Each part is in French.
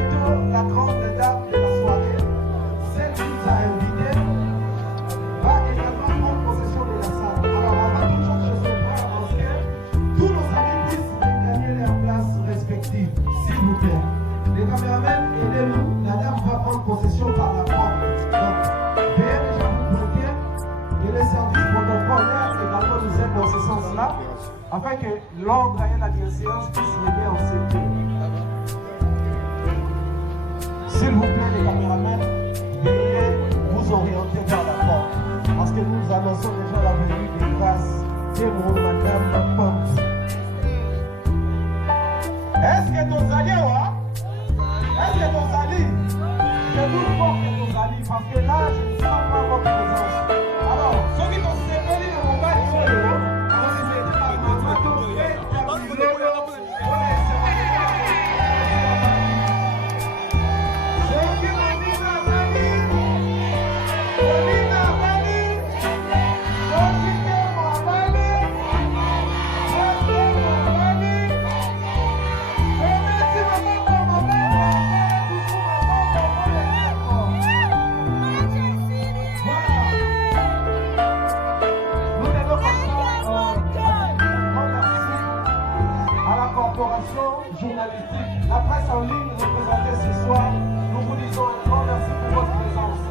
bientôt la grande dame de la soirée, celle qui nous a invités, va également prendre possession de la salle. Alors avant toute chose, je souhaiterais annoncer que tous nos amis puissent regagner leurs places respectives, s'il vous plaît. Les caméramans, aidez-nous, la dame va prendre possession par la porte. Donc, veuillez déjà vous bloquer et les services protocolaires également nous aident dans ce sens-là, afin que l'ordre et la séance puissent régner en sécurité. S'il vous plaît, les caméramans, veuillez vous orienter vers la porte, parce que nous annonçons déjà la venue des grâces de Madame Pompe. Est-ce que ton allié, est-ce que ton allié, je vous porte ton allié, parce que là, je ne sens pas votre présence. Alors, ceux qui t'ont séparé dans mon bail, ils sont là. Journalistique, la presse en ligne représentée ce soir, nous vous disons un grand merci pour votre présence.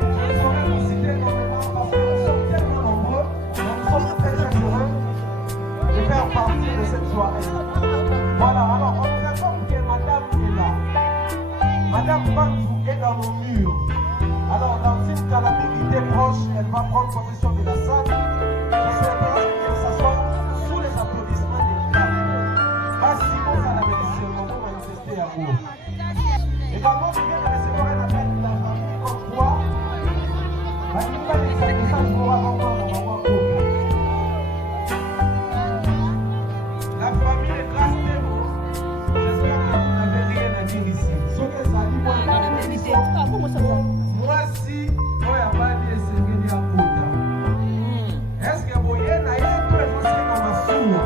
Je ne saurais vous citer nommément parce que nous sommes tellement nombreux, mais nous sommes très heureux de faire partie de cette soirée. Voilà, alors on nous informe que Madame est là. Madame Bantou est dans nos murs. Alors dans une calamité proche, elle va prendre possession de la salle. Je souhaiterais qu'elle s'assoie sous les applaudissements des femmes. Merci pour la bénédiction, pour manifester à vous. Également, je viens de recevoir un appel de la famille comme quoi, la nouvelle message vous raconte dans ma voix. La famille de Grâce Théo, j'espère que vous n'avez rien à dire ici. Ce que ça dit, moi, si, moi, il n'y a pas de série à Kouta. Est-ce que vous voyez, il y a un peu de comme un sourd?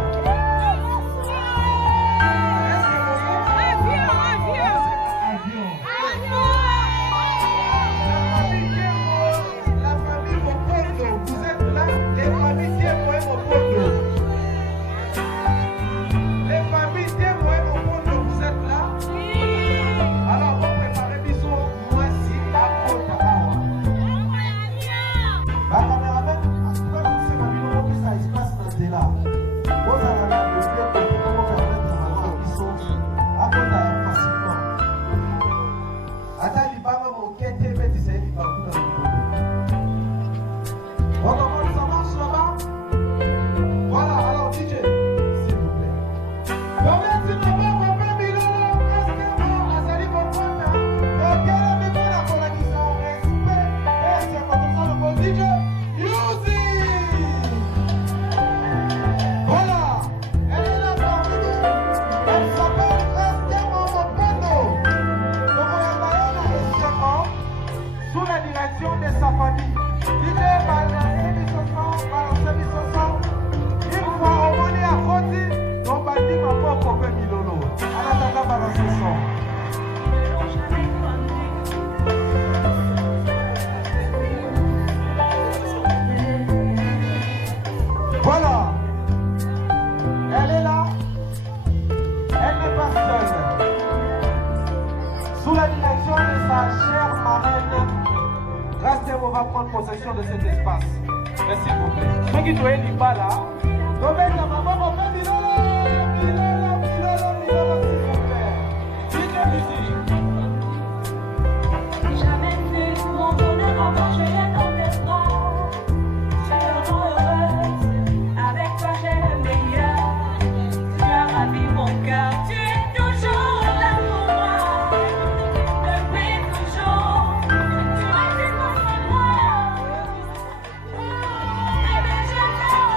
Voilà, elle est là, elle n'est pas seule. Sous la direction de sa chère marraine, Grâce Théo va prendre possession de cet espace. Mais s'il vous plaît, ceux qui doivent être pas là, donnez la maman, on fait Milolo, s'il vous plaît. Dites musique. Jamais vu mon bonheur avant, je l'ai dans tes bras. Je suis heureuse, avec toi j'ai le meilleur. Tu as ravi mon cœur, tu es toujours là pour moi. Depuis toujours, tu restes mon bonheur. Et bien je t'aime.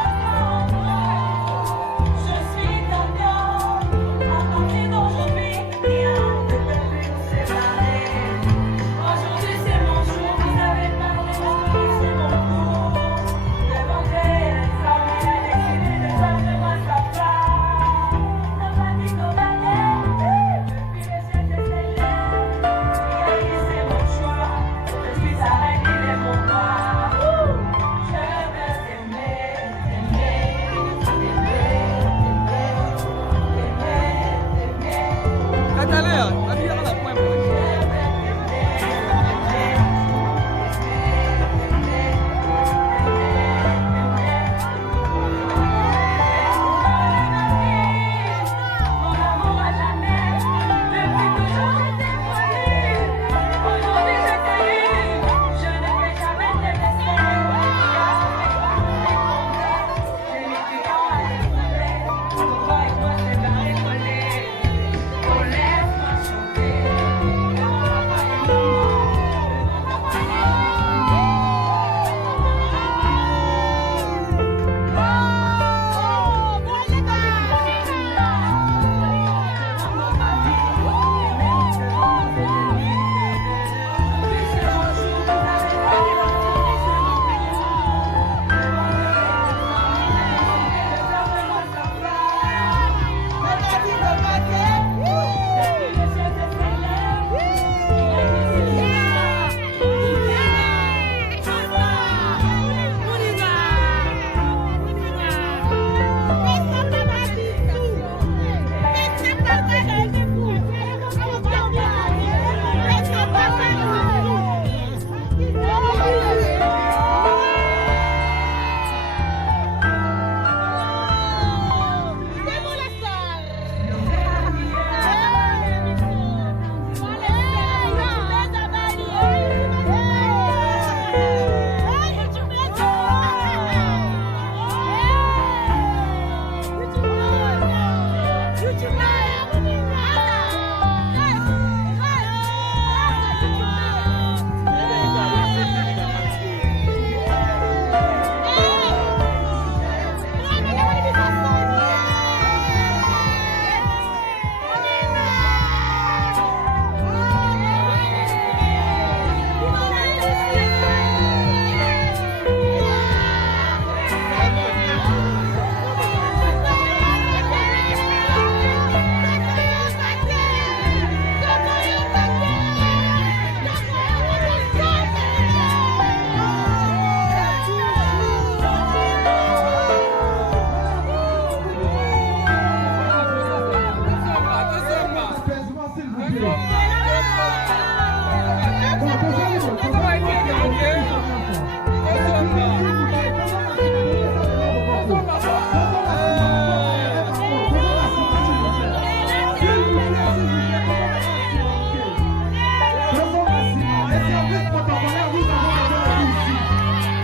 les services protocolaires, nous avons besoin de vous ici.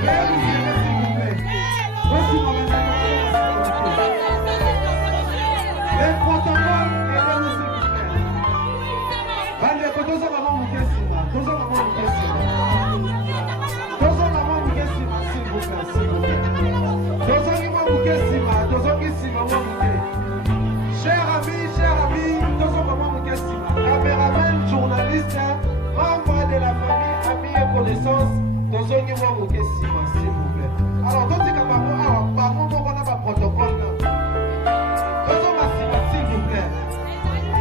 Veuillez vous lever, s'il vous plaît. Voici ma madame. Les protocoles, aidez-nous, s'il vous plaît. Allez, tous maman Mukesima, tous maman Mukesima. Tous maman Mukesima, s'il vous plaît, s'il vous plaît. Tous maman Mukesima, tous maman Mukesima. Chers amis, tous maman Mukesima. Caméraman, journaliste, membre de la famille, amis et connaissances, tous maman Mukesima, s'il vous plaît. Alors, tous les camarades, alors, par contre, on a un protocole là. Tous maman, s'il vous plaît.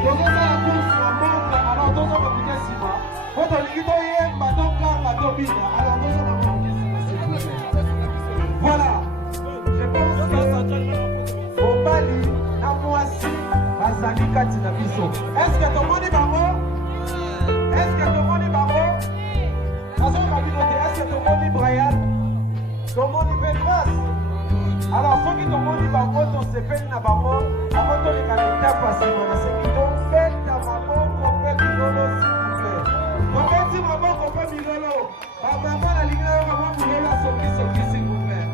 Tous la course, la montre, alors tous maman Mukesima. Quand on dit yemba donc la domine, alors nous sommes s'il vous plaît. Voilà, je pense que au Bali, na Mwasi, Azali Kati na biso. Est-ce que tout le monde est barreau? Est-ce que tout le monde est barreau? Est-ce que tout le monde est Brian? Tout le monde est Belfast? Alors ceux qui tout le monde est barreau, on se fait na barreau, avant de les caléter passer, on a ce qui tombe, ta maman, qu'on fait du lolo, s'il vous plaît. Merci maman, qu'on fait Milolo. Maman, la ligne, maman, Milolo, s'il vous plaît.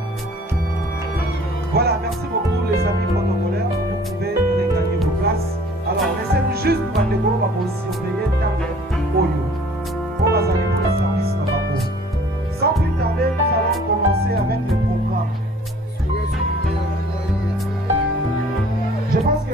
Voilà, merci beaucoup les amis protocolaires. Vous pouvez regagner vos places. Alors, laissez-nous juste pour les gros, on va surveiller Tame Oyo. On va aller pour le service là-bas. Sans plus tarder, nous allons commencer avec le programme. Je pense que...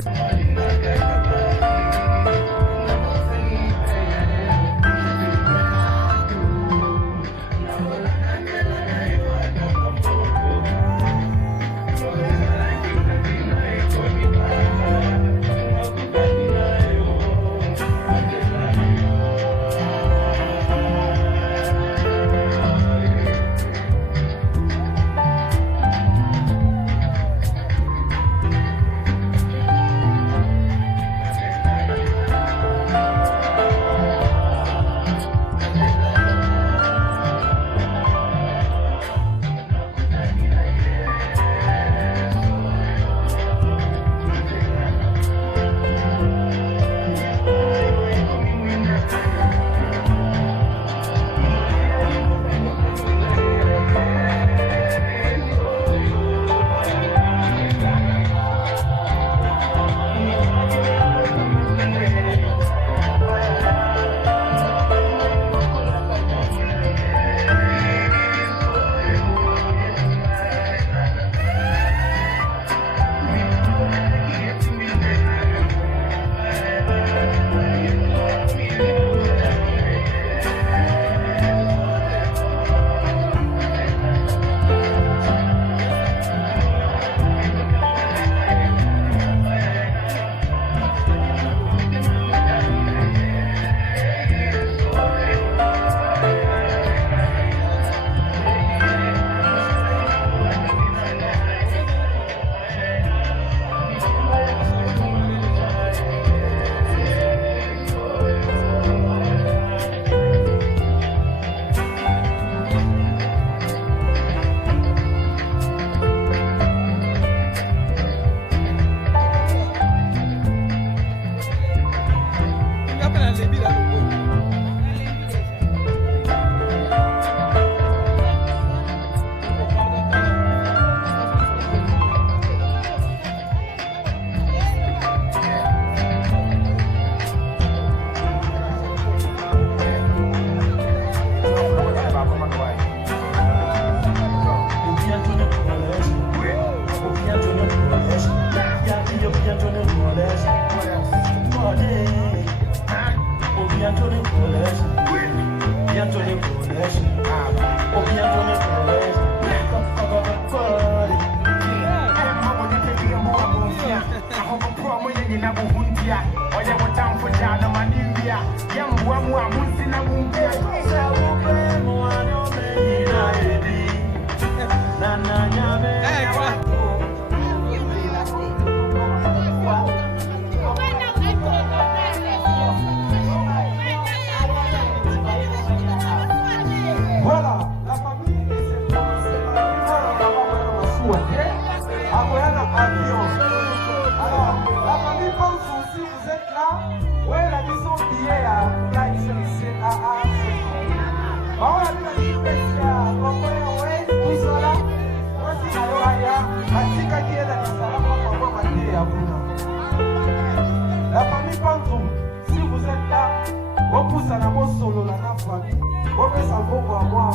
On fait ça pour moi.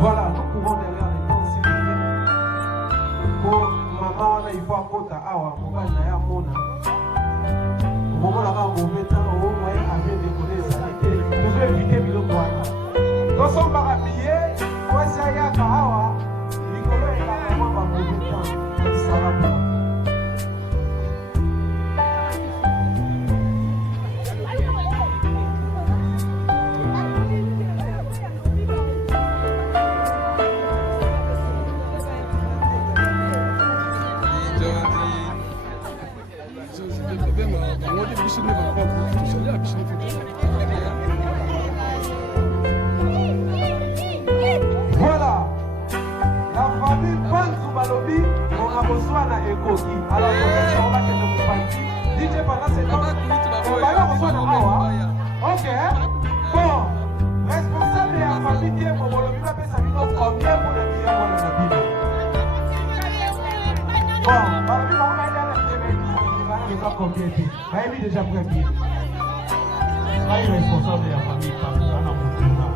Voilà, nous pouvons derrière les temps s'il vous plaît. Pour maman, il faut apporter awa, pour qu'elle n'aille à Mona. Au moment où la mauvais temps, au moins, avait décollé ça. Nous devons éviter le voilà. Nous sommes pas habillés, moi c'est à Kahawa, Nicolas et la maman va mauvais temps. Ça va pas. Voilà, la famille Banzou Balobi, on a besoin d'un écoki. Alors, on va que nous partir. DJ pendant ce temps, on va besoin d'un awa. Ok, bon, responsable de la famille qui est pour Balobi, on appelle ça combien pour le billet pour le billet. Bon, Balobi, on va aller à la TV, il va combien de billes. Il est déjà prêt billet. Nani responsable ya famille Pamela Moutouna.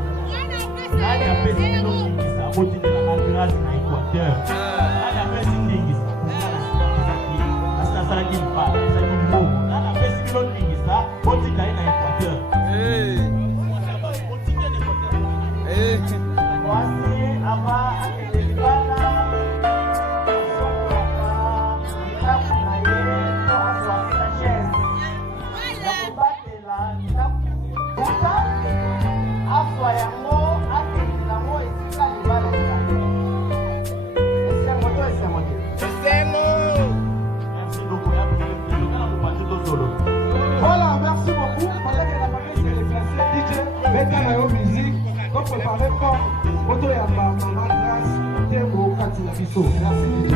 Nani apesi kilo kingisa boti de la grâce na Équateur. Nani apesi kingisa na salaki mpa, salaki mbogo. Nani apesi kilo kingisa boti na Équateur. Voici ava akelekana. Voilà, merci beaucoup. Pendant que la famille s'est déplacée, DJ, mettez la musique. Donc, préparez fort. Auto et maman grâce. Théo, Katina Bisso. Merci, DJ.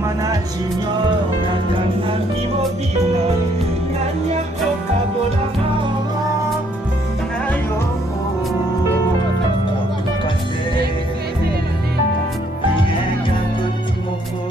Mana junior na kanga kibobina nanya koka bolama na yoko kase yeka kotimoko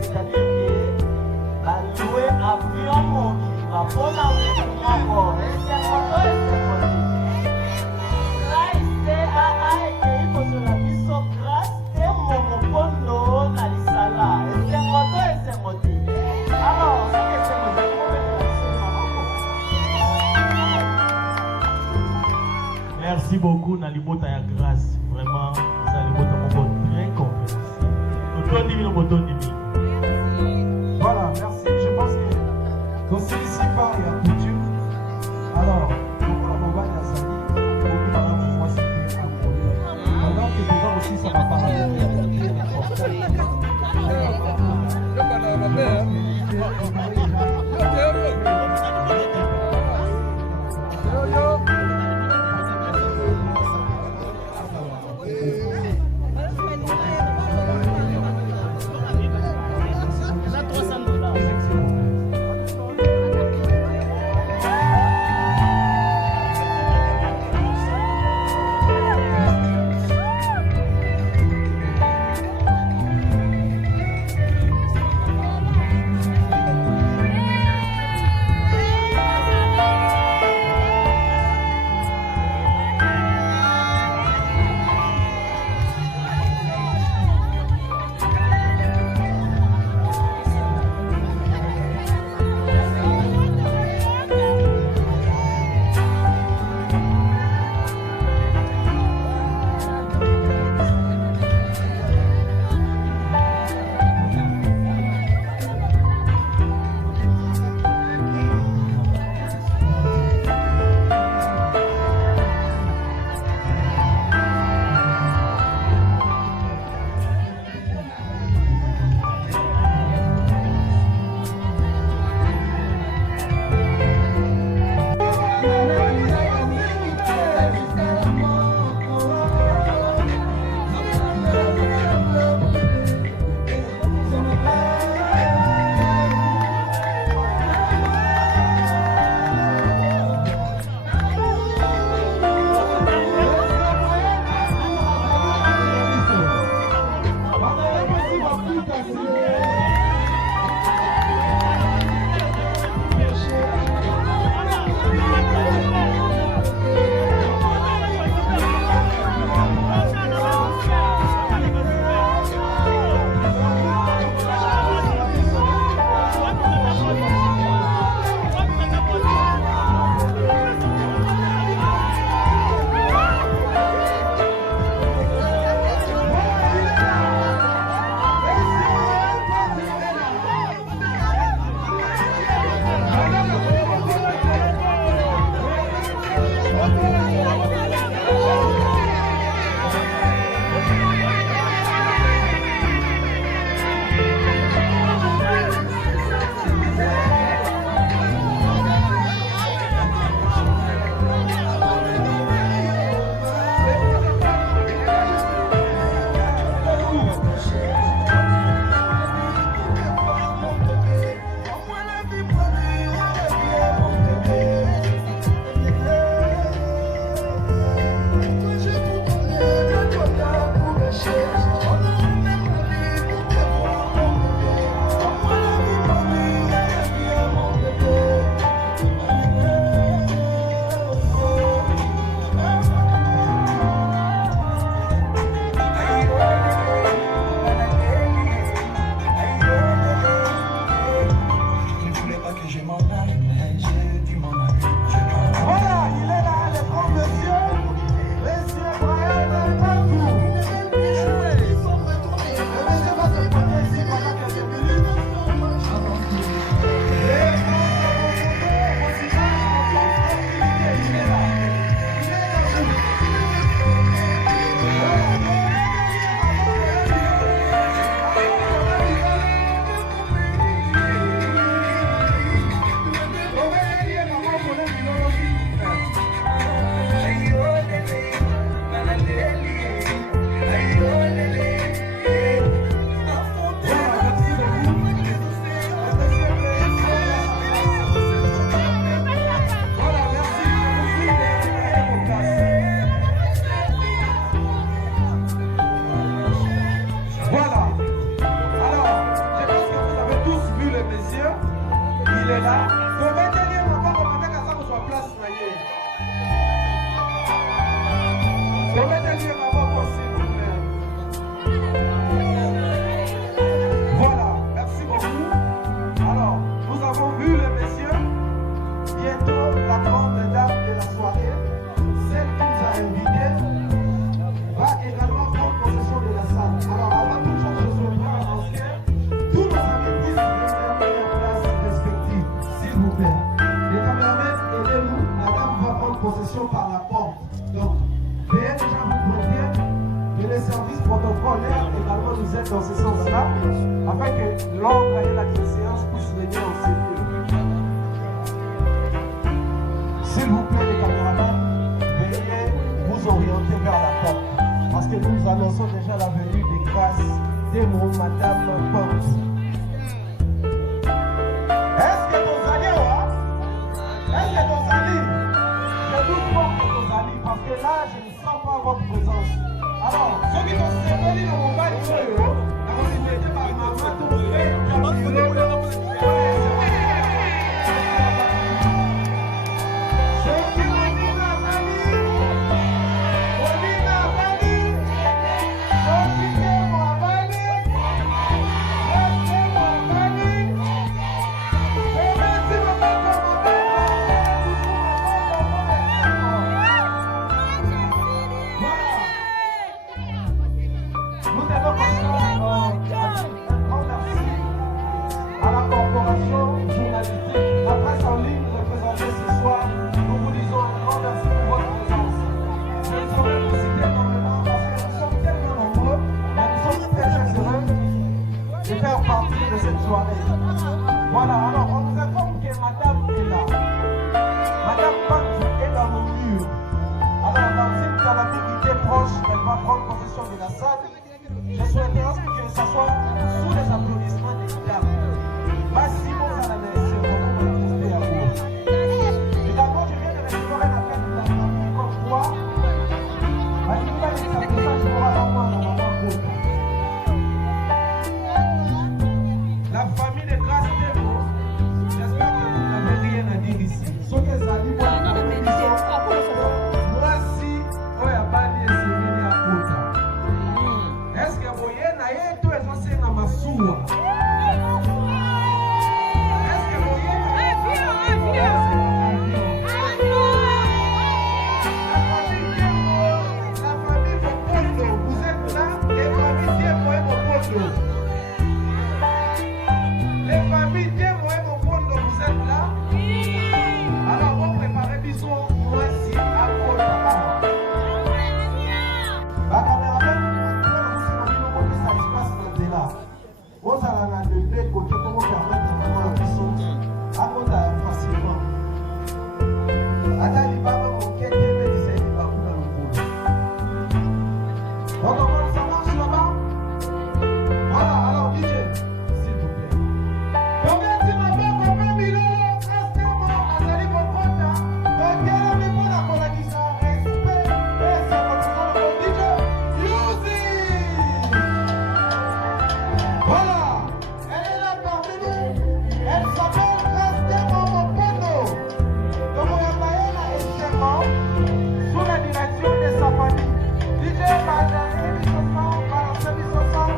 c'est-à-dire que la louer avion qui va pour la encore merci beaucoup Nalibota ya grâce vraiment Nalibota mon très complet. Voilà, merci. Je pense que quand c'est ici par il y a couture. Alors, on va la salle. Moi, c'est plus incroyable. Alors que dedans aussi, ça va parler. $300. le monsieur, il est là. Donc, maintenant, on va commencer à ça sur place. Donc, maintenant, on va voir s'il vous plaît. Voilà, merci beaucoup. Alors, nous avons vu le monsieur. Bientôt, la grande dame de la soirée, celle qui nous a invités, va également prendre possession de la salle. Alors, avant toute chose, je souhaiterais annoncer que tous nos amis puissent revenir à leur place respective, s'il vous plaît. Les caméramans, aidez-nous. La dame va prendre possession par la porte. Donc, veuillez déjà vous prêter que les services protocolaires également nous aident dans ce sens-là, afin que l'ordre et la séance puissent venir en sérieux. S'il vous plaît, les caméramans, veuillez vous orienter vers la porte. Parce que nous annonçons déjà la venue des grâces de Madame Porte. Est-ce que vous allez, est-ce que vous allez? Je vous porte que vous allez, parce que là, je ne sens pas votre présence. Alors, ceux qui vont se séparer dans mon bail, la possibilité par ma main, tout fait, voilà, alors on nous informe que madame est là. Madame Pantou est dans nos murs. Alors dans une calamité proche, elle va prendre possession de la salle. Je souhaiterais que ce soit sous les applaudissements des dames. Massimo Zalanese, pour nous assister à vous. Également, je viens de recevoir un appel de la famille comme quoi, à l'image de sa message pour la maman, la maman groupe. La famille de Grâce Demo, j'espère que vous n'avez rien à dire ici. Ce que ça dit, moi si, on a bali et c'est venu à Kota. Est-ce que vous voyez, naïe, tout est censé dans ma soua? Est-ce que vous voyez, la famille Mopondo, vous êtes là, les familles Demo et Mopondo. Les familles Demo et Mopondo, vous êtes là? Alors, on prépare bisous, moi si, à Kota. La caméra, ça se passe là. Vous allez de deux côtés pour vous permettre de voir un bisou. À Kota, facilement. Attends, il va me manquer de me dire pas dans le boulot. Donc, comment ça marche là-bas? Voilà, alors, DJ, s'il vous plaît. Combien tu m'as fait combien Milo? Restez-moi, Azali Kokota. Donc, quel est le bon à Kolakisa? Respect, et c'est votre son de DJ. Yuzi! Voilà, elle est là parmi nous. Elle s'appelle Restez-moi Mopondo. Donc, on a Mayana et Chéman sous la direction de sa famille. DJ Bazali, Bissosan, Balancé Bissosan.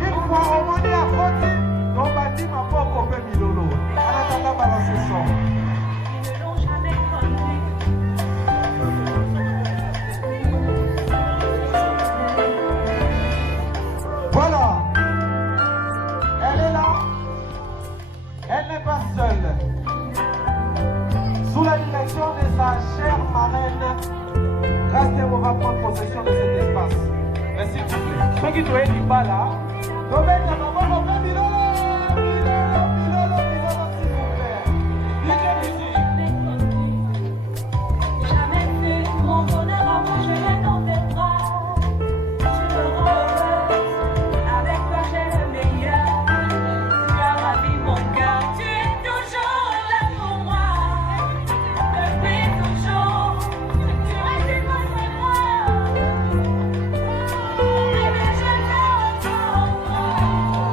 Il faut remonter à côté. Donc, Badi m'a pas coupé Milolo. En attendant, balancer son. Ils ne l'ont jamais connu. Voilà. Elle est là. Elle n'est pas seule. Sous la direction de sa chère marraine, Rastemo va prendre possession de cet espace. Mais s'il vous plaît, ceux qui doivent être bas là, donc la maman va faire Milolo, s'il vous plaît. DJ musique. Jamais vu mon bonheur avant, je l'ai dans tes bras. Tu me rends heureuse, avec toi j'ai le meilleur. Tu as ravi mon cœur, tu es toujours là pour moi. Depuis toujours, tu restes pas de moi. Bébé, je t'aime encore.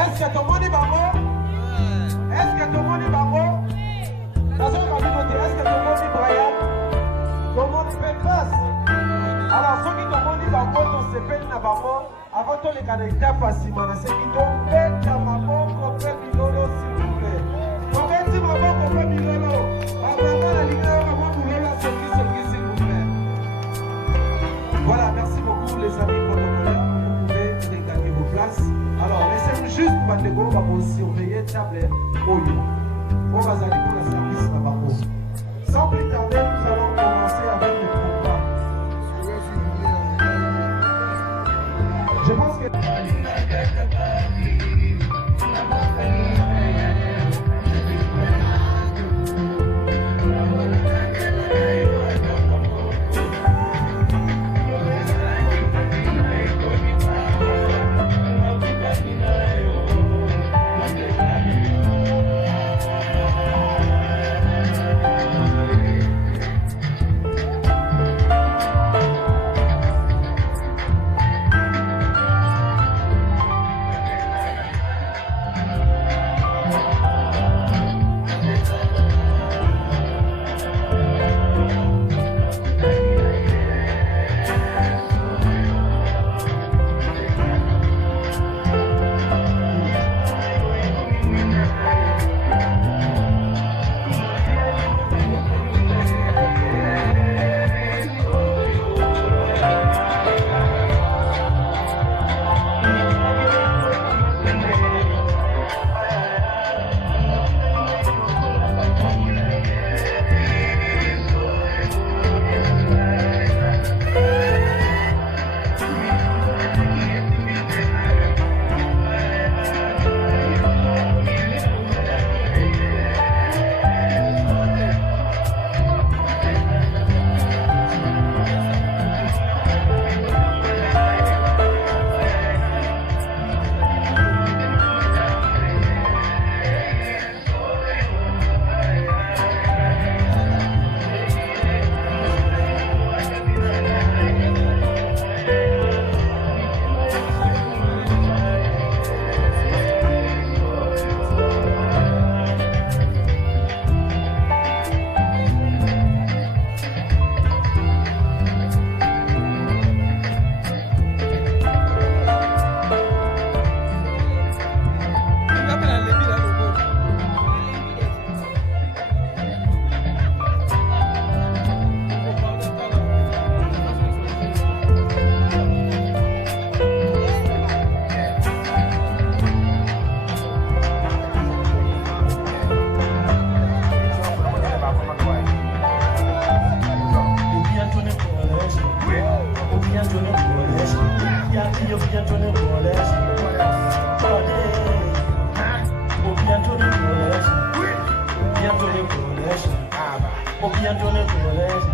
Est-ce que tout le monde est bango? Est-ce que tout le monde est bango? Dans une communauté, est-ce que tout le monde est royal? Tout le monde est fait grâce. Alors, ceux qui tout le monde est bango, on se fait na bango. Avant tous les candidateurs facilement, c'est qui tombent dans ma banque, on fait bilolo, s'il vous plaît. On fait si ma banque, on fait bilolo. Maman, la ligne, maman, vous voulez la sortie, s'il vous plaît. Voilà, merci beaucoup les amis protocolaires. Vous pouvez regagner vos places. Alors, laissez-nous juste on va surveiller table Oyo. On va aller pour le service là-bas. Sans plus tarder, nous allons commencer avec le programme. Je pense que... Okiya tone kuonesha